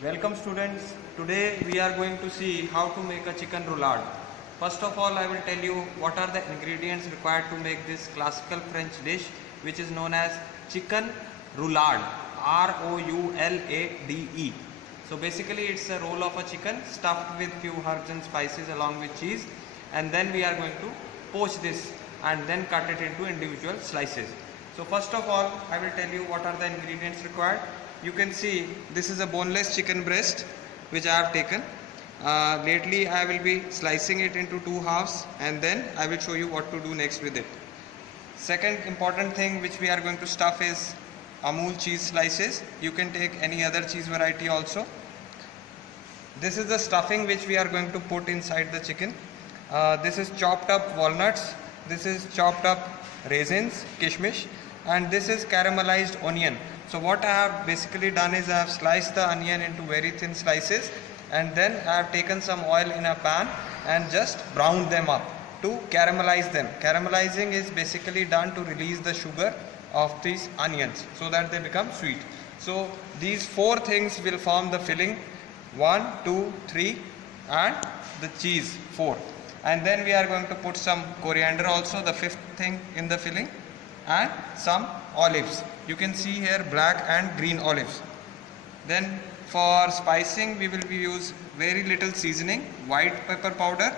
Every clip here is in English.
Welcome students. Today we are going to see how to make a chicken roulade. First of all, I will tell you what are the ingredients required to make this classical French dish which is known as chicken roulade. R-O-U-L-A-D-E. So basically it's a roll of a chicken stuffed with few herbs and spices along with cheese, and then we are going to poach this and then cut it into individual slices. So first of all, I will tell you what are the ingredients required. You can see this is a boneless chicken breast which I have taken. Lately I will be slicing it into two halves and then I will show you what to do next with it. Second important thing which we are going to stuff is Amul cheese slices. You can take any other cheese variety also. This is the stuffing which we are going to put inside the chicken. This is chopped up walnuts, this is chopped up raisins, kishmish, and this is caramelized onion. So what I have basically done is I have sliced the onion into very thin slices and then I have taken some oil in a pan and just browned them up to caramelize them. Caramelizing is basically done to release the sugar of these onions so that they become sweet. So these four things will form the filling: 1, 2, 3 and the cheese 4. And then we are going to put some coriander also, the fifth thing in the filling, and some olives. You can see here black and green olives. Then for spicing we will use very little seasoning, white pepper powder,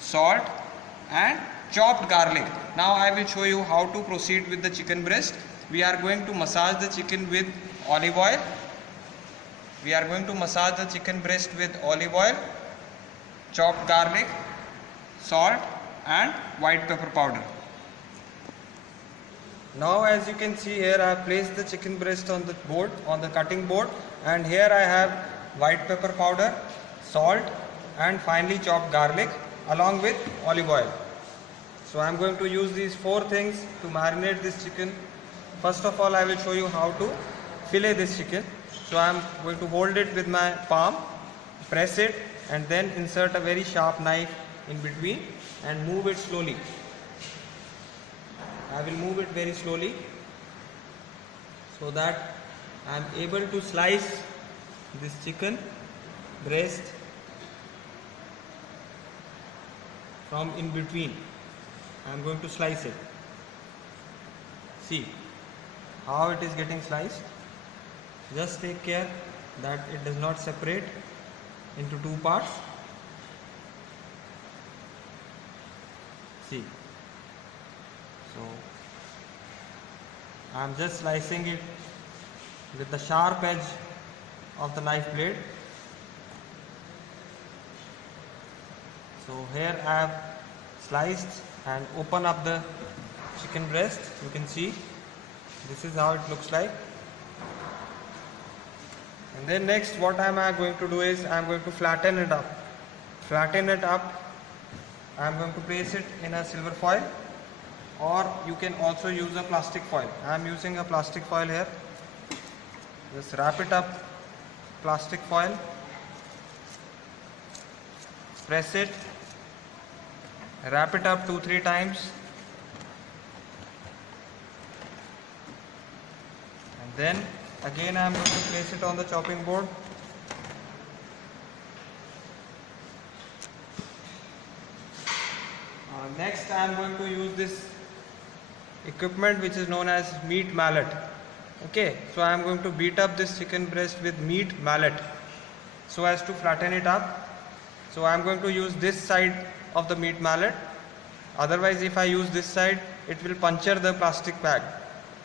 salt and chopped garlic. Now I will show you how to proceed with the chicken breast. We are going to massage the chicken with olive oil. We are going to massage the chicken breast with olive oil, chopped garlic, salt and white pepper powder. Now as you can see here, I have placed the chicken breast on the board, on the cutting board, and here I have white pepper powder, salt and finely chopped garlic along with olive oil. So I am going to use these four things to marinate this chicken. First of all, I will show you how to fillet this chicken. So I am going to hold it with my palm, press it and then insert a very sharp knife in between and move it slowly. I will move it very slowly so that I am able to slice this chicken breast from in between. I am going to slice it. See how it is getting sliced. Just take care that it does not separate into two parts. See. So I am just slicing it with the sharp edge of the knife blade. So here I have sliced and open up the chicken breast. You can see this is how it looks like. And then next what I am going to do is I am going to flatten it up. Flatten it up. I am going to place it in a silver foil, or you can also use a plastic foil. I am using a plastic foil here. Just wrap it up, plastic foil, press it, wrap it up 2-3 times, and then again I am going to place it on the chopping board. Next I am going to use this equipment which is known as meat mallet. Okay, so I am going to beat up this chicken breast with meat mallet so as to flatten it up. So I am going to use this side of the meat mallet. Otherwise if I use this side, it will puncture the plastic bag.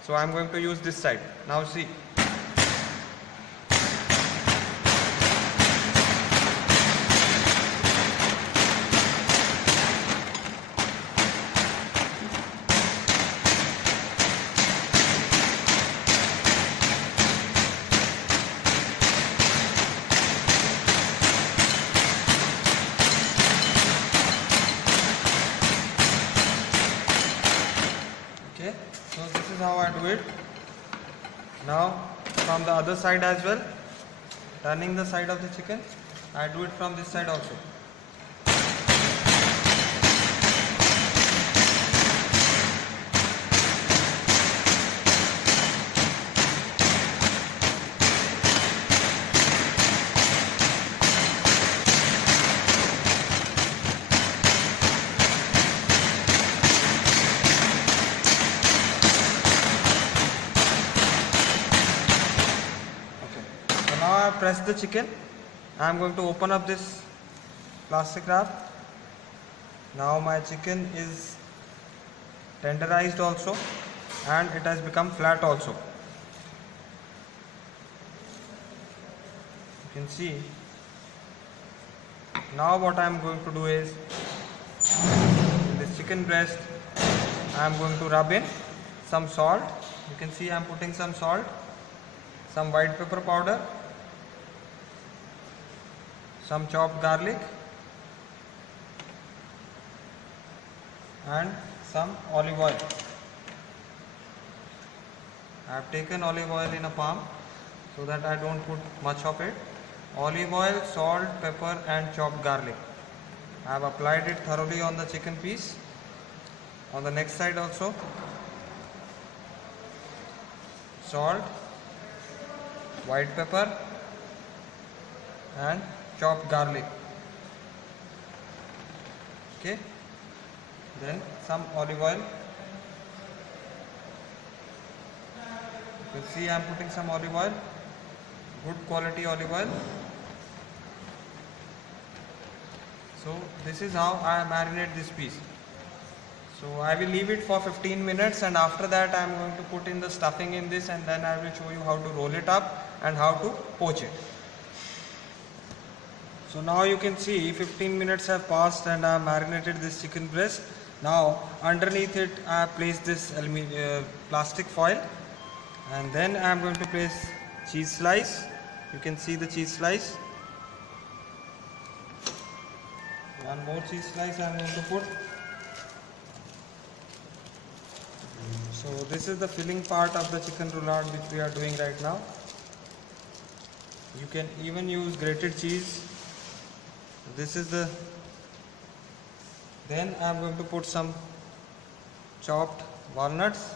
So I am going to use this side. Now see. Okay, so this is how I do it. Now from the other side as well, turning the side of the chicken, I do it from this side also. So now I have pressed the chicken. I am going to open up this plastic wrap. Now my chicken is tenderized also, and it has become flat also. You can see. Now what I am going to do is, in this chicken breast, I am going to rub in some salt. You can see I am putting some salt, some white pepper powder, some chopped garlic, and some olive oil. I have taken olive oil in a palm so that I don't put much of it. Olive oil, salt, pepper and chopped garlic. I have applied it thoroughly on the chicken piece. On the next side also, salt, white pepper and chopped garlic. Okay, then some olive oil. You can see I am putting some olive oil, good quality olive oil. So this is how I marinate this piece. So I will leave it for 15 minutes, and after that I am going to put in the stuffing in this, and then I will show you how to roll it up and how to poach it. So now you can see 15 minutes have passed and I have marinated this chicken breast. Now underneath it I have placed this plastic foil, and then I am going to place cheese slice. You can see the cheese slice. One more cheese slice I am going to put. So this is the filling part of the chicken roulade which we are doing right now. You can even use grated cheese. This is the, then I am going to put some chopped walnuts.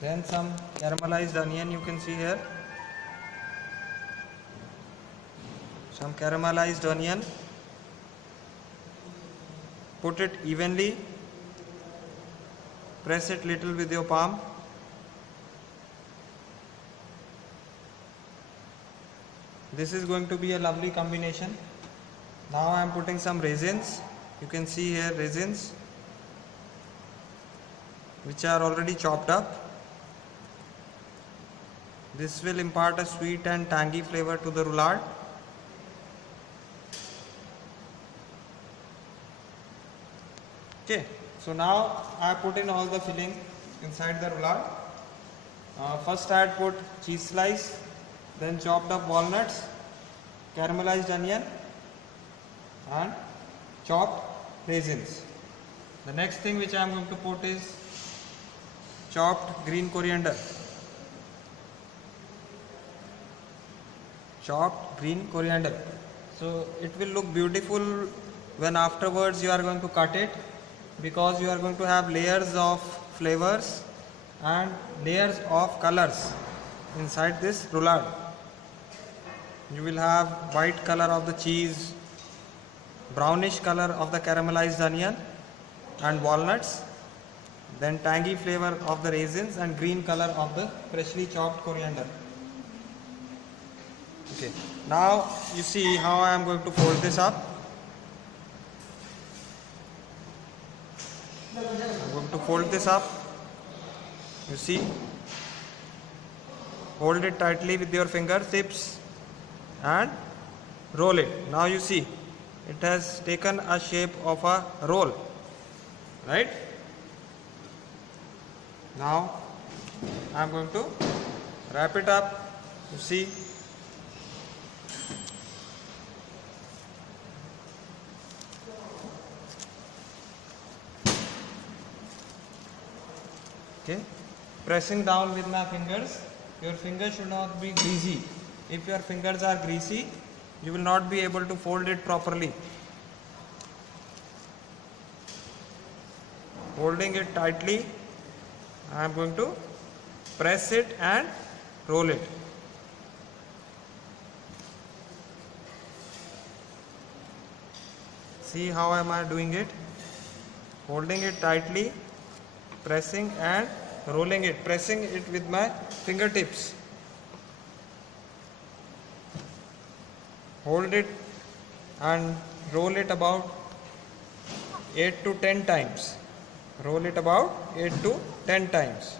Then some caramelized onion, you can see here. Some caramelized onion. Put it evenly. Press it little with your palm. This is going to be a lovely combination. Now I am putting some raisins. You can see here raisins, which are already chopped up. This will impart a sweet and tangy flavor to the roulade. Okay, so now I put in all the filling inside the roulade. First I had put cheese slice, then chopped up walnuts, caramelized onion and chopped raisins. The next thing which I am going to put is chopped green coriander. Chopped green coriander. So it will look beautiful when afterwards you are going to cut it, because you are going to have layers of flavors and layers of colors inside this roulade. You will have white color of the cheese, brownish color of the caramelized onion and walnuts, then tangy flavor of the raisins and green color of the freshly chopped coriander. Okay, now you see how I am going to fold this up. I am going to fold this up. You see, hold it tightly with your fingertips and roll it. Now you see, it has taken a shape of a roll, right? Now I am going to wrap it up. You see, okay, pressing down with my fingers. Your fingers should not be greasy. If your fingers are greasy, you will not be able to fold it properly. Holding it tightly, I am going to press it and roll it. See how am I doing it? holding it tightly, pressing and rolling it, pressing it with my fingertips. Hold it and roll it about 8 to 10 times. Roll it about 8 to 10 times.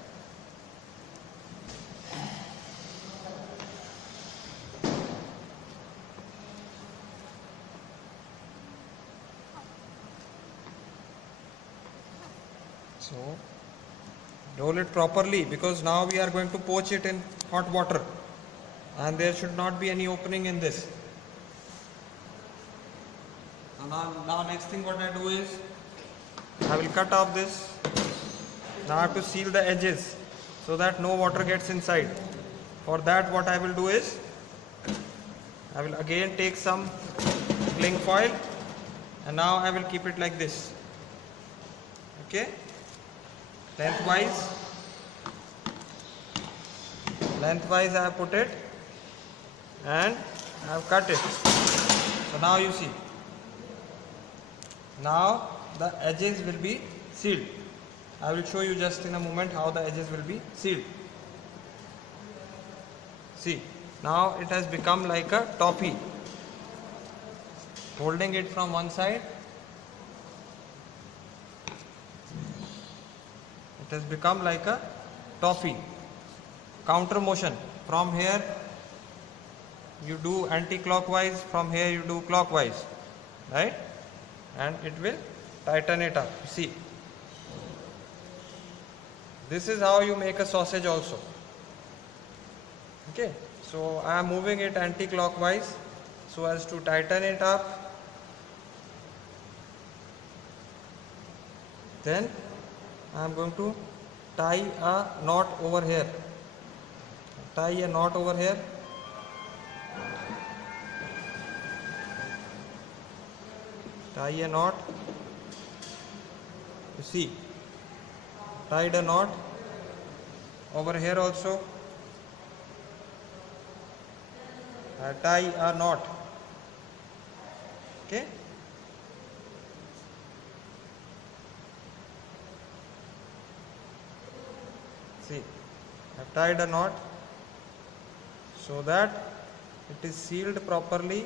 So roll it properly, because now we are going to poach it in hot water and there should not be any opening in this. Now next thing what I do is I will cut off this. Now I have to seal the edges so that no water gets inside. For that what I will do is I will again take some cling foil and now I will keep it like this. Okay, lengthwise I have put it and I have cut it. So now you see, now the edges will be sealed. I will show you just in a moment how the edges will be sealed. See, now it has become like a toffee. Holding it from one side, it has become like a toffee. Counter motion, from here you do anti-clockwise, from here you do clockwise, right? And it will tighten it up. See, this is how you make a sausage also. Okay, so I am moving it anti-clockwise so as to tighten it up. Then I am going to tie a knot over here. Tie a knot over here. Tie a knot. You see, tied a knot over here also. I tie a knot. Okay. See, I have tied a knot so that it is sealed properly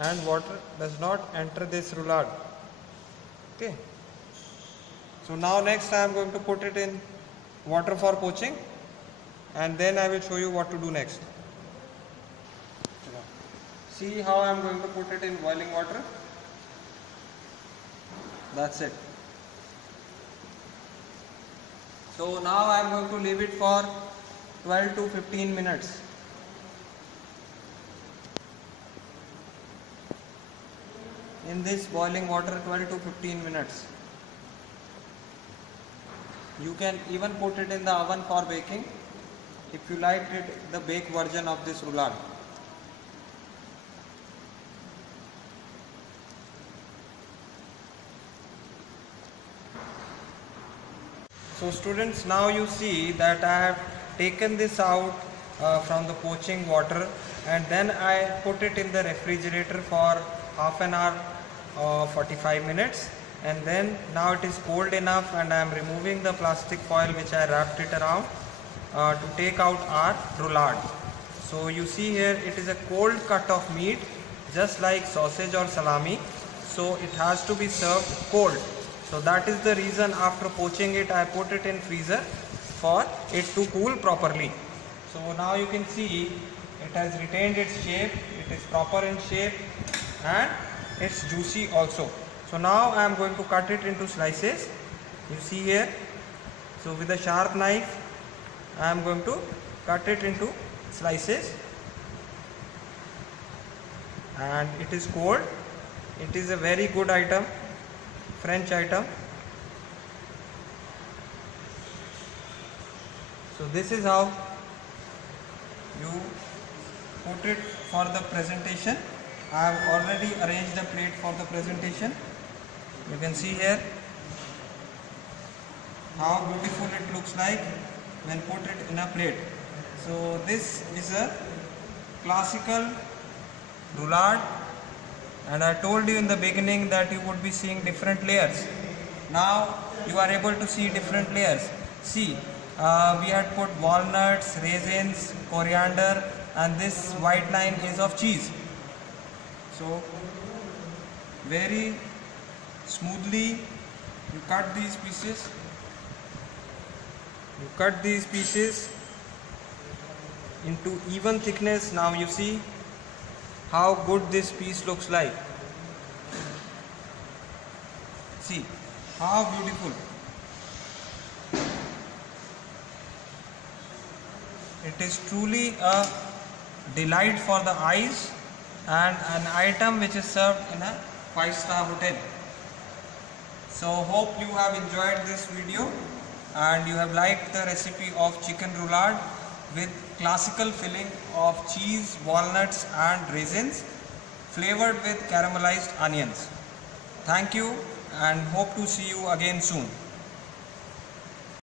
and water does not enter this roulade. Okay. So now next I am going to put it in water for poaching and then I will show you what to do next. See how I am going to put it in boiling water. That's it. So now I am going to leave it for 12 to 15 minutes. In this boiling water, 12 to 15 minutes. You can even put it in the oven for baking if you like it, the baked version of this roulade. So students, now you see that I have taken this out from the poaching water and then I put it in the refrigerator for half an hour, 45 minutes, and then now it is cold enough and I am removing the plastic foil which I wrapped it around to take out our roulade. So you see here it is a cold cut of meat just like sausage or salami, so it has to be served cold. So that is the reason after poaching it I put it in freezer for it to cool properly. So now you can see it has retained its shape, it is proper in shape and it's juicy also. So now I am going to cut it into slices. You see here. So with a sharp knife I am going to cut it into slices and it is cold. It is a very good item, French item. So this is how you put it for the presentation. I have already arranged the plate for the presentation. You can see here how beautiful it looks like when put it in a plate. So this is a classical roulade, and I told you in the beginning that you would be seeing different layers. Now you are able to see different layers. See, we had put walnuts, raisins, coriander, and this white line is of cheese. So very smoothly you cut these pieces. You cut these pieces into even thickness. Now you see how good this piece looks like. See how beautiful. It is truly a delight for the eyes and an item which is served in a 5-star hotel. So hope you have enjoyed this video and you have liked the recipe of chicken roulade with classical filling of cheese, walnuts and raisins flavored with caramelized onions. Thank you and hope to see you again soon.